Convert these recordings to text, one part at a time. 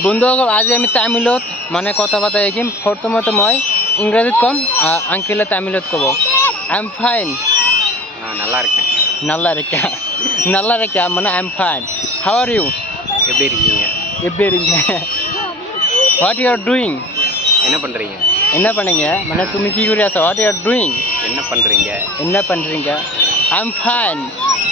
বন্ধুসকল আজি আমি তামিলত মানে কথা পাতা শিকিম। প্ৰথমতে মই ইংৰাজীত ক'ম, আংকেলে তামিলত ক'ব। I am fine. நல்லா இருக்கேன். நல்லா இருக்கா? நல்லா இருக்கா মানে I am fine. How are you? எப்படி இருக்கீங்க? எப்படி இருக்கீங்க? What you are doing? என்ன பண்றீங்க? என்ன பண்ணீங்க মানে তুমি কি কৰি আছা? What you are doing? என்ன பண்றீங்க? என்ன பண்றீங்க? I am fine.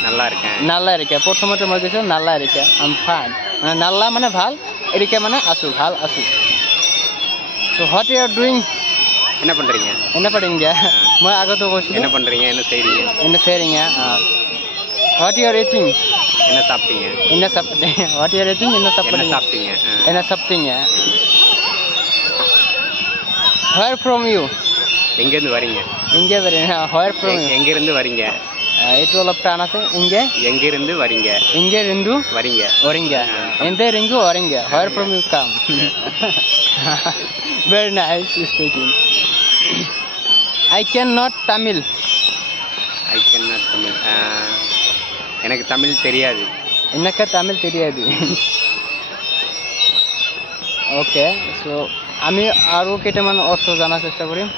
நல்லா இருக்கேன். নাল্লা রেখা প্রথমতে মই কৈছোঁ নাল্লা রেখা আই এম ফাইন মানে নাল্লা মানে ভাল, এৰিকা মানে আছো, ভাল আছো। So what you are doing? என்ன பண்றீங்க? என்ன பண்ணுறீங்க? মই আগতে কৈছিলোঁ என்ன பண்றீங்க? என்ன செய்றீங்க? என்ன செய்கிறீங்க? What you are eating? என்ன சாப்பிட்டீங்க? என்ன சாப்பிட்டீங்க? What you are eating? என்ன என்ன சாப்பிட்டீங்க? சாப்பிட்டீங்க? என்ன சாப்பிட்டீங்க? வேர் ஃப்ரம் யூ? எங்க இருந்து வரீங்க? இங்கே வரீங்க. வேர் ஃப்ரம் யூ? எங்க இருந்து வரீங்க? এইটো অলপ টান আছে। ইங்கே எங்க இருந்து வரீங்க? ইங்கே রিন্দু வரீங்க. ওরিঙ্গা এন্দে রিঙ্গু ওরিঙ্গা। Where from you come? Very nice speaking. I cannot Tamil. I cannot Tamil. எனக்கு தமிழ் தெரியாது. எனக்கு தமிழ் தெரியாது। ওকে, সো আমি আৰু কেইটামান অৰ্থ জনাৰ চেষ্টা কৰিম।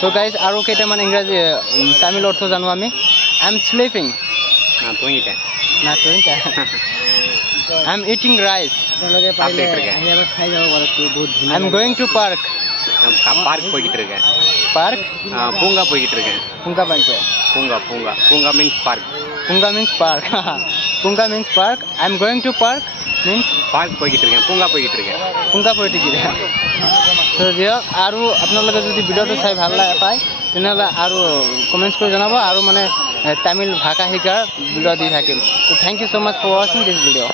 সো গাইজ আৰু কেইটামান ইংৰাজী তামিল অৰ্থ জানো আমি। I am sleeping. நான் தூங்கிட்டேன். না তুমিটা। I am eating rice. சாப்பிட்டுட்டு இருக்கேன். I am going to park. நான் பார்க் போய்கிட்டு இருக்கேன். পার্ক பூங்கா போய்கிட்டு இருக்கேன். পুঙ্গা পাইছে। பூங்கா பூங்கா பூங்கா means park. Punga means park. Punga means park. I am going to park means park போய்கிட்டு இருக்கேன். பூங்கா போய்கிட்டு இருக்கேன். পুঙ্গা পৰি থাকিলে। তো দিয়ক, আৰু আপোনালোকে যদি ভিডিঅ'টো চাই ভাল পায় তেনেহ'লে আৰু কমেণ্টছ কৰি জনাব, আৰু মানে তামিল ভাষা শিকাৰ ভিডিঅ' দি থাকিম। তো thank you so' much for ৱাচিং দিছ ভিডিঅ'।